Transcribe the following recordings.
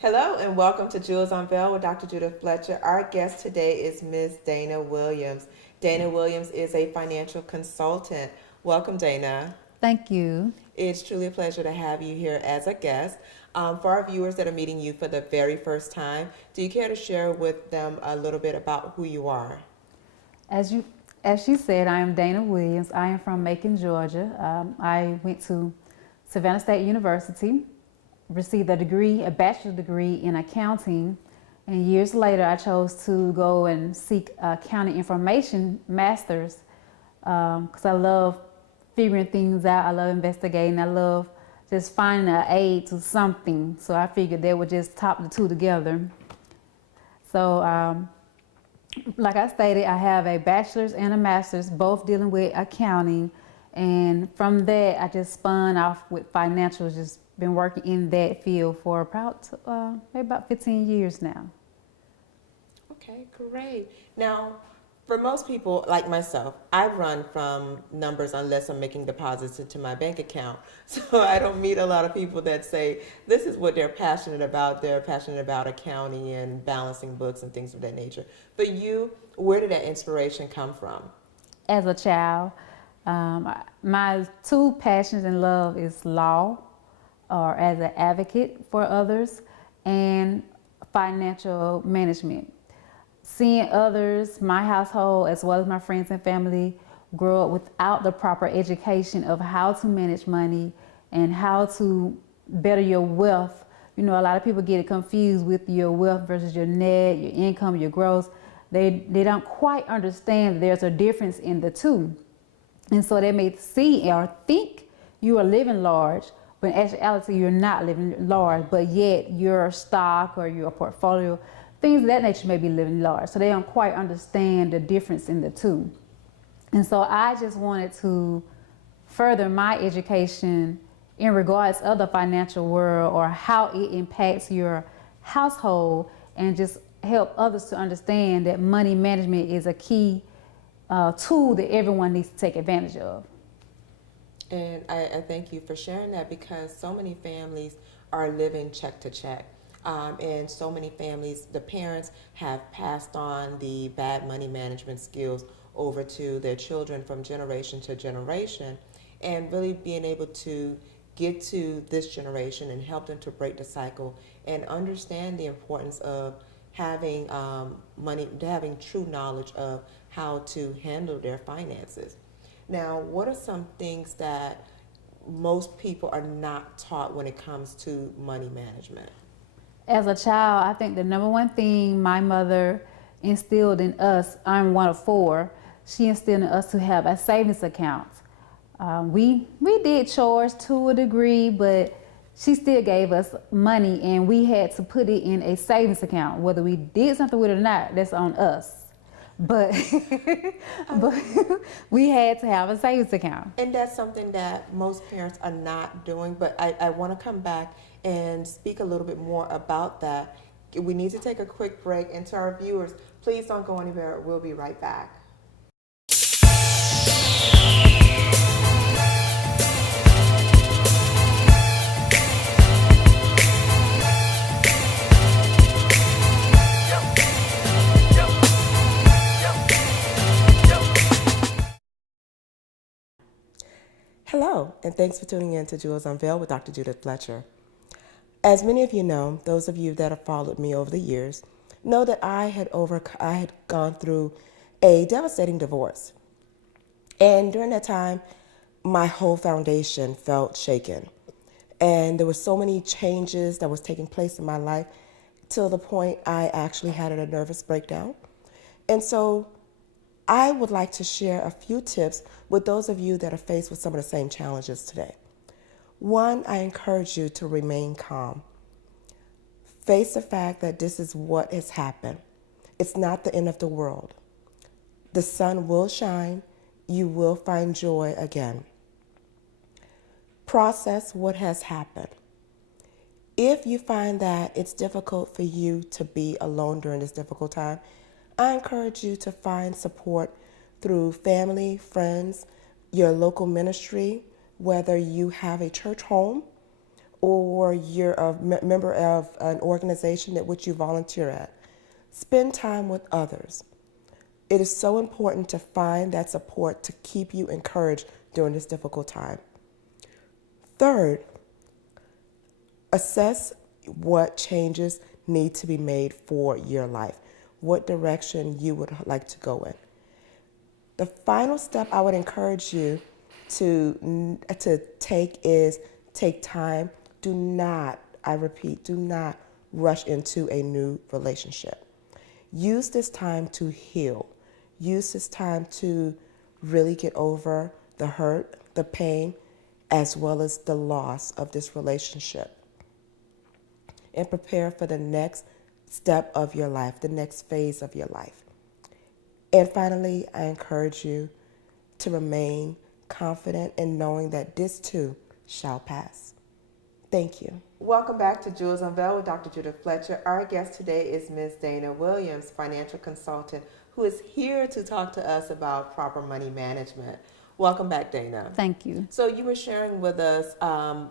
Hello and welcome to Jewels Unveiled with Dr. Judith Fletcher. Our guest today is Ms. Dana Williams. Dana Williams is a financial consultant. Welcome, Dana. Thank you. It's truly a pleasure to have you here as a guest. For our viewers that are meeting you for the very first time, do you care to share with them a little bit about who you are? As you, as she said, I am Dana Williams. I am from Macon, Georgia. I went to Savannah State University, received a bachelor's degree in accounting, and years later I chose to go and seek accounting information master's because I love figuring things out. I love investigating. I love just finding an aid to something. So I figured they would just top the two together. So like I stated, I have a bachelor's and a master's, both dealing with accounting. And from that, I just spun off with financials, just been working in that field for maybe about 15 years now. Okay, great. Now, for most people like myself, I run from numbers unless I'm making deposits into my bank account. So I don't meet a lot of people that say this is what they're passionate about. They're passionate about accounting and balancing books and things of that nature. But you, where did that inspiration come from? As a child, my two passions and love is law, or as an advocate for others, and financial management. Seeing others, my household, as well as my friends and family, grow up without the proper education of how to manage money and how to better your wealth. You know, a lot of people get it confused with your wealth versus your net, your income, your gross. They don't quite understand that there's a difference in the two. And so they may see or think you are living large, but in actuality, you're not living large, but yet your stock or your portfolio, things of that nature may be living large. So they don't quite understand the difference in the two. And so I just wanted to further my education in regards of the financial world or how it impacts your household, and just help others to understand that money management is a key tool that everyone needs to take advantage of. And I thank you for sharing that, because so many families are living check to check. And so many families, the parents have passed on the bad money management skills over to their children from generation to generation, and really being able to get to this generation and help them to break the cycle and understand the importance of having having true knowledge of how to handle their finances. Now, what are some things that most people are not taught when it comes to money management? As a child, I think the number one thing my mother instilled in us, I'm one of four, she instilled in us to have a savings account. We did chores to a degree, but she still gave us money, and we had to put it in a savings account. Whether we did something with it or not, that's on us. But but we had to have a savings account. And that's something that most parents are not doing, but I want to come back and speak a little bit more about that. We need to take a quick break, and to our viewers, please don't go anywhere. We'll be right back. Hello, and thanks for tuning in to Jewels Unveiled with Dr. Judith Fletcher. As many of you know, those of you that have followed me over the years, know that I had gone through a devastating divorce. And during that time, my whole foundation felt shaken. And there were so many changes that was taking place in my life till the point I actually had a nervous breakdown. And so I would like to share a few tips with those of you that are faced with some of the same challenges today. One, I encourage you to remain calm. Face the fact that this is what has happened. It's not the end of the world. The sun will shine. You will find joy again. Process what has happened. If you find that it's difficult for you to be alone during this difficult time, I encourage you to find support through family, friends, your local ministry, whether you have a church home or you're a member of an organization at which you volunteer at. Spend time with others. It is so important to find that support to keep you encouraged during this difficult time. Third, assess what changes need to be made for your life, what direction you would like to go in. The final step I would encourage you to take is take time. Do not, I repeat, do not rush into a new relationship. Use this time to heal. Use this time to really get over the hurt, the pain, as well as the loss of this relationship. And prepare for the next step of your life, the next phase of your life. And finally, I encourage you to remain confident in knowing that this too shall pass. Thank you. Welcome back to Jewels Unveiled with Dr. Judith Fletcher. Our guest today is Ms. Dana Williams, financial consultant, who is here to talk to us about proper money management. Welcome back, Dana. Thank you. So you were sharing with us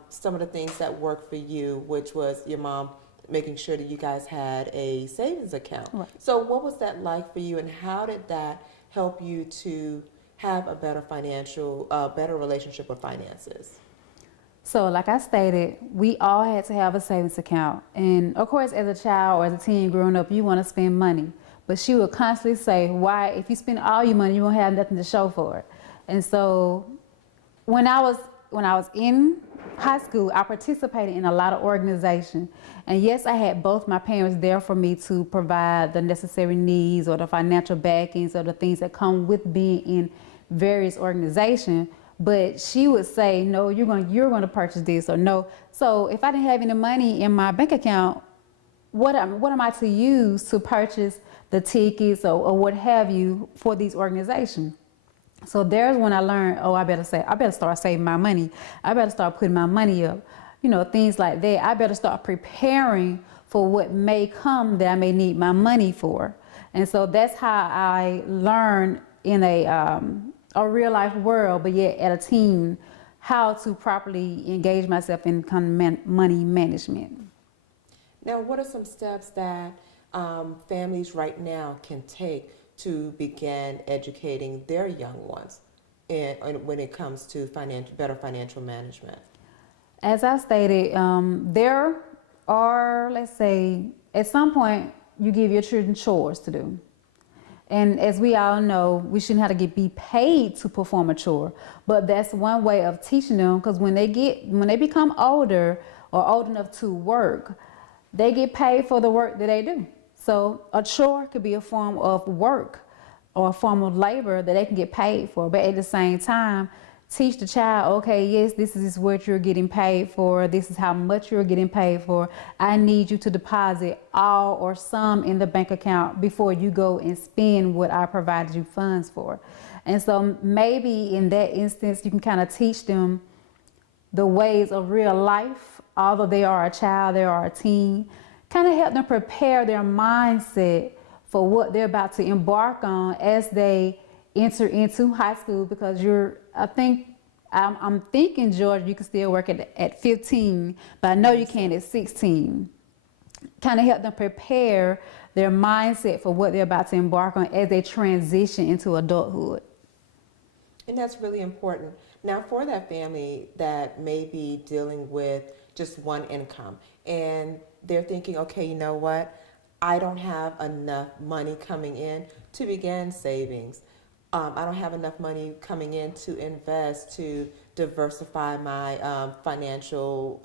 some of the things that worked for you, which was your mom making sure that you guys had a savings account. Right. So what was that like for you, and how did that help you to have a better better relationship with finances? So like I stated, we all had to have a savings account. And of course, as a child or as a teen growing up, you want to spend money. But she would constantly say, why, if you spend all your money, you won't have nothing to show for it. And so when I was in high school, I participated in a lot of organizations. And yes, I had both my parents there for me to provide the necessary needs or the financial backings or the things that come with being in various organizations. But she would say, no, you're going to purchase this, or no. So if I didn't have any money in my bank account, what am I to use to purchase the tickets or what have you for these organizations? So there's when I learned, I better start saving my money. I better start putting my money up, things like that. I better start preparing for what may come that I may need my money for. And so that's how I learned in a real life world, but yet at a teen, how to properly engage myself in money management. Now, what are some steps that families right now can take to begin educating their young ones when it comes to better financial management? As I stated, there are, let's say, at some point, you give your children chores to do. And as we all know, we shouldn't have to be paid to perform a chore. But that's one way of teaching them, because when they become older or old enough to work, they get paid for the work that they do. So a chore could be a form of work or a form of labor that they can get paid for. But at the same time, teach the child, okay, yes, this is what you're getting paid for. This is how much you're getting paid for. I need you to deposit all or some in the bank account before you go and spend what I provided you funds for. And so maybe in that instance, you can kind of teach them the ways of real life, although they are a child, they are a teen, kind of help them prepare their mindset for what they're about to embark on as they enter into high school, because I'm thinking, George, you can still work at 15, but I know you can at 16. Kind of help them prepare their mindset for what they're about to embark on as they transition into adulthood. And that's really important. Now, for that family that may be dealing with just one income and they're thinking, okay, you know what? I don't have enough money coming in to begin savings. I don't have enough money coming in to invest, to diversify my financial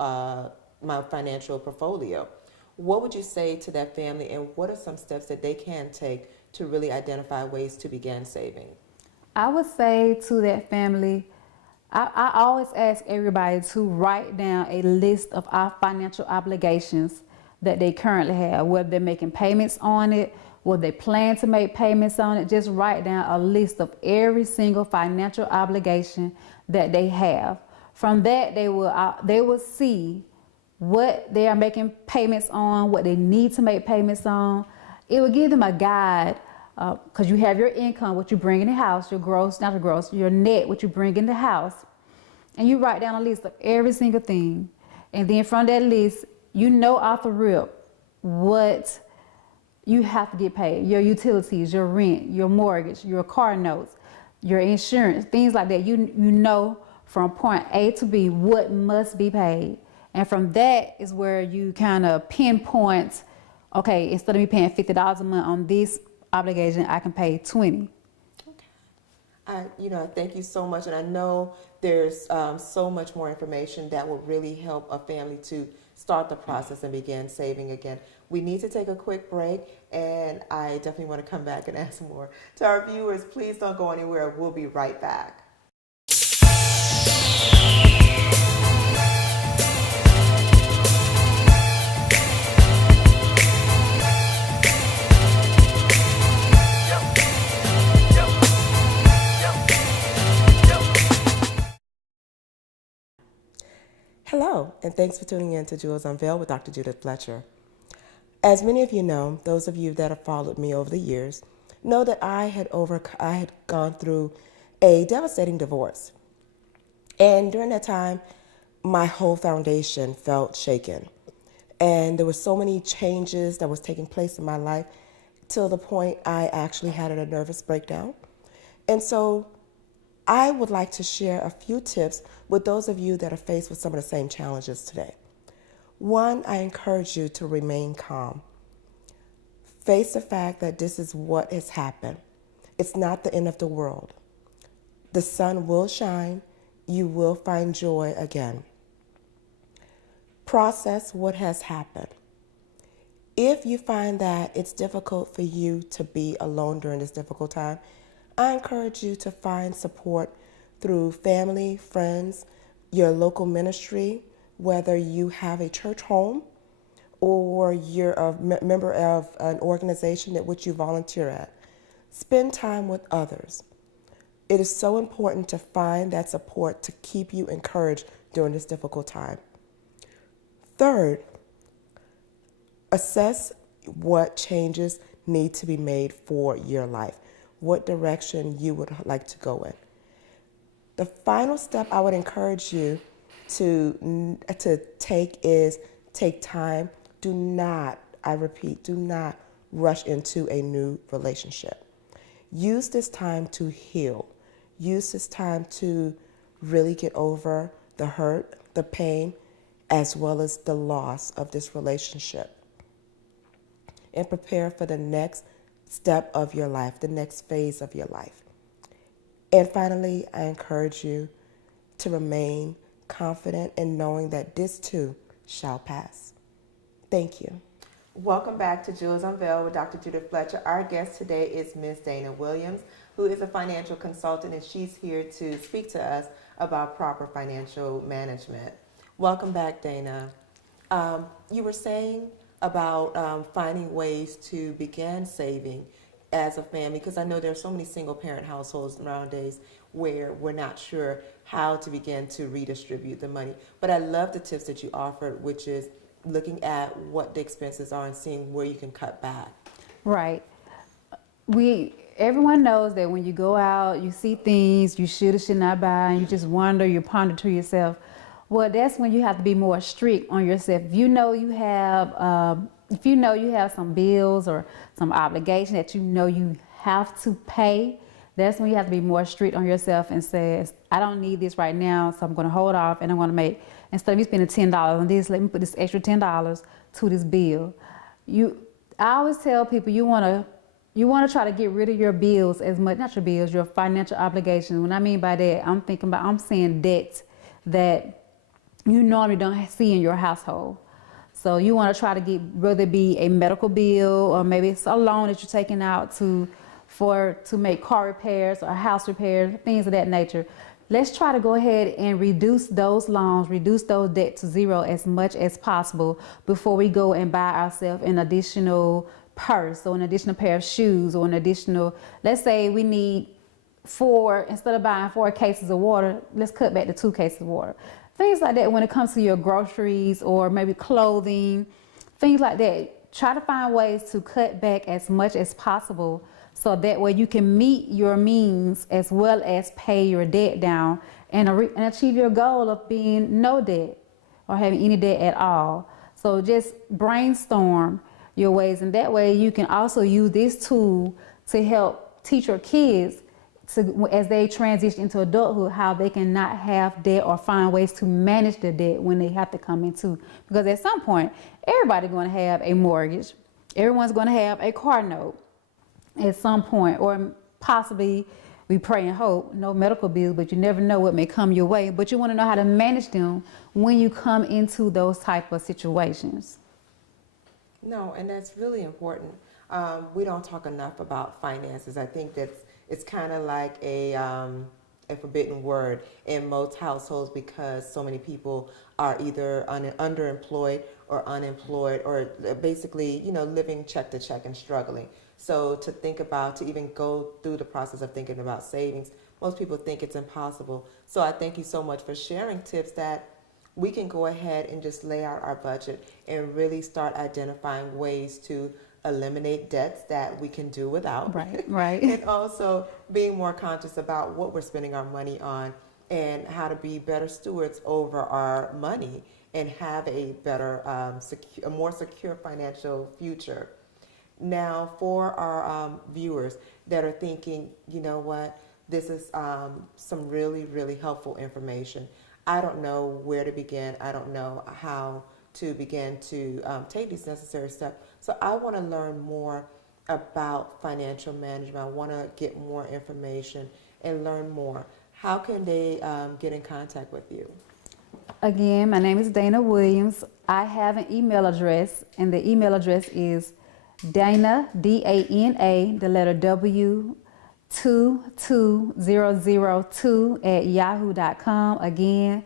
portfolio. What would you say to that family, and what are some steps that they can take to really identify ways to begin saving? I would say to that family, I always ask everybody to write down a list of our financial obligations that they currently have, whether they're making payments on it, whether they plan to make payments on it. Just write down a list of every single financial obligation that they have. From that, they will see what they are making payments on, what they need to make payments on. It will give them a guide, because you have your income, what you bring in the house, your net, what you bring in the house. And you write down a list of every single thing. And then from that list, you know off the rip what you have to get paid. Your utilities, your rent, your mortgage, your car notes, your insurance, things like that. You know from point A to B what must be paid. And from that is where you kind of pinpoint, okay, instead of me paying $50 a month on this obligation, I can pay $20. Thank you so much. And I know there's so much more information that will really help a family to start the process and begin saving again. We need to take a quick break, and I definitely want to come back and ask more. To our viewers, please don't go anywhere. We'll be right back. Hello, and thanks for tuning in to Jewels Unveiled with Dr. Judith Fletcher. As many of you know, those of you that have followed me over the years, know that I had gone through a devastating divorce. And during that time, my whole foundation felt shaken. And there were so many changes that was taking place in my life till the point I actually had a nervous breakdown. And so I would like to share a few tips with those of you that are faced with some of the same challenges today. One, I encourage you to remain calm. Face the fact that this is what has happened. It's not the end of the world. The sun will shine. You will find joy again. Process what has happened. If you find that it's difficult for you to be alone during this difficult time, I encourage you to find support through family, friends, your local ministry, whether you have a church home or you're a member of an organization at which you volunteer at. Spend time with others. It is so important to find that support to keep you encouraged during this difficult time. Third, assess what changes need to be made for your life, what direction you would like to go in. The final step I would encourage you to take is take time. Do not, I repeat, do not rush into a new relationship. Use this time to heal. Use this time to really get over the hurt, the pain, as well as the loss of this relationship. And prepare for the next step of your life, the next phase of your life. And finally, I encourage you to remain confident in knowing that this too shall pass. Thank you. Welcome back to Jewels Unveiled with Dr. Judith Fletcher. Our guest today is Ms. Dana Williams, who is a financial consultant, and she's here to speak to us about proper financial management. Welcome back, Dana. You were saying about finding ways to begin saving as a family, because I know there are so many single parent households nowadays where we're not sure how to begin to redistribute the money. But I love the tips that you offered, which is looking at what the expenses are and seeing where you can cut back. Right. Everyone knows that when you go out, you see things you should or should not buy, and you just wonder, you ponder to yourself. Well, that's when you have to be more strict on yourself. If you know you have some bills or some obligation that you know you have to pay, that's when you have to be more strict on yourself and say, I don't need this right now, so I'm going to hold off, and I'm going to make, instead of me spending $10 on this, let me put this extra $10 to this bill. I always tell people you want to try to get rid of your bills as much, not your bills, your financial obligations. What I mean by that, I'm saying debts that you normally don't see in your household. So you want to try to get, whether it be a medical bill or maybe it's a loan that you're taking out to make car repairs or house repairs, things of that nature. Let's try to go ahead and reduce those loans, reduce those debts to zero as much as possible before we go and buy ourselves an additional purse or an additional pair of shoes or an additional, let's say we need instead of buying 4 cases of water, let's cut back to 2 cases of water. Things like that when it comes to your groceries or maybe clothing, things like that. Try to find ways to cut back as much as possible so that way you can meet your means as well as pay your debt down and achieve your goal of being no debt. or having any debt at all. So just brainstorm your ways, and that way you can also use this tool to help teach your kids to, as they transition into adulthood, how they can not have debt or find ways to manage the debt when they have to come into. Because at some point, everybody's going to have a mortgage. Everyone's going to have a car note at some point, or possibly, we pray and hope, no medical bills, but you never know what may come your way. But you want to know how to manage them when you come into those type of situations. No, and that's really important. We don't talk enough about finances. I think it's kind of like a forbidden word in most households, because so many people are either underemployed or unemployed, or basically, living check to check and struggling. So to even go through the process of thinking about savings, most people think it's impossible. So I thank you so much for sharing tips that we can go ahead and just lay out our budget and really start identifying ways to eliminate debts that we can do without. Right, right. And also being more conscious about what we're spending our money on, and how to be better stewards over our money and have a better, a more secure financial future. Now, for our viewers that are thinking, you know what, this is some really, really helpful information. I don't know where to begin. I don't know how to begin to take these necessary steps. So I want to learn more about financial management. I want to get more information and learn more. How can they get in contact with you? Again, my name is Dana Williams. I have an email address, and the email address is Dana, D-A-N-A, the letter W, 22002 at yahoo.com. Again,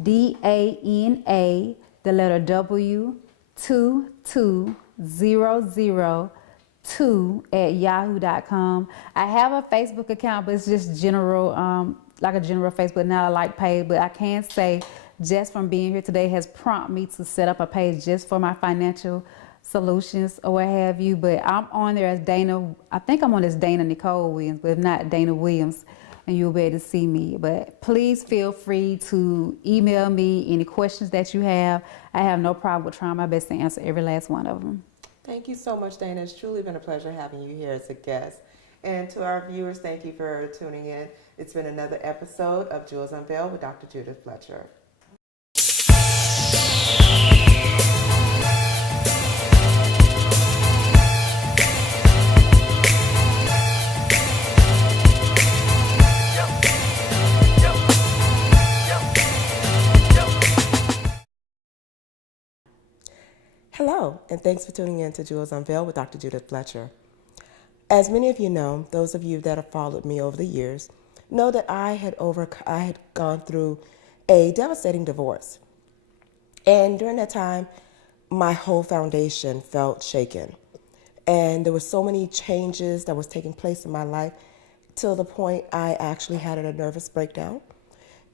D-A-N-A, the letter W, 22002 at yahoo.com. I have a Facebook account, but it's just general, like a general Facebook, not a like page. But I can say, just from being here today has prompted me to set up a page just for my financial solutions or what have you. But I'm on there as Dana. I think I'm on as Dana Nicole Williams, but if not, Dana Williams, and you'll be able to see me. But please feel free to email me any questions that you have. I have no problem with trying my best to answer every last one of them. Thank you so much, Dana. It's truly been a pleasure having you here as a guest. And to our viewers, thank you for tuning in. It's been another episode of Jewels Unveiled with Dr. Judith Fletcher. Hello, and thanks for tuning in to Jewels Unveiled with Dr. Judith Fletcher. As many of you know, those of you that have followed me over the years, know that I had gone through a devastating divorce. And during that time, my whole foundation felt shaken. And there were so many changes that was taking place in my life till the point I actually had a nervous breakdown.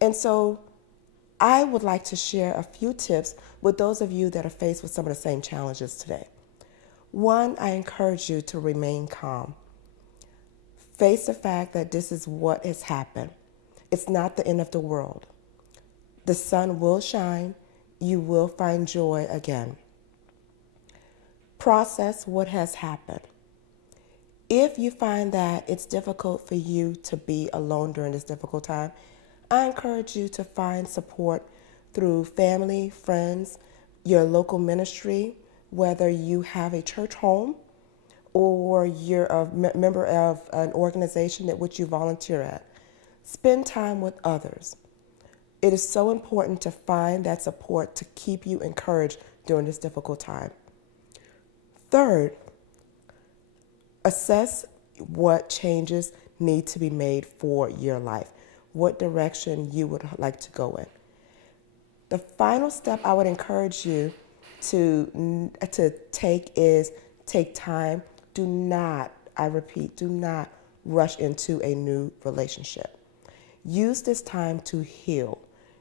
And so I would like to share a few tips with those of you that are faced with some of the same challenges today. One, I encourage you to remain calm. Face the fact that this is what has happened. It's not the end of the world. The sun will shine. You will find joy again. Process what has happened. If you find that it's difficult for you to be alone during this difficult time, I encourage you to find support through family, friends, your local ministry, whether you have a church home or you're a member of an organization at which you volunteer at. Spend time with others. It is so important to find that support to keep you encouraged during this difficult time. Third, assess what changes need to be made for your life, what direction you would like to go in. The final step I would encourage you to take is take time. Do not, I repeat, do not rush into a new relationship. Use this time to heal.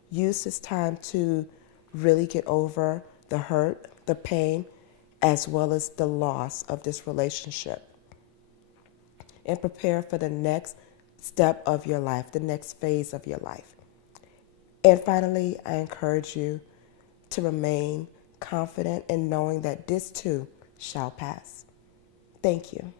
Use this time to really get over the hurt, the pain, as well as the loss of this relationship. And prepare for the next step of your life, the next phase of your life. And finally, I encourage you to remain confident in knowing that this too shall pass. Thank you.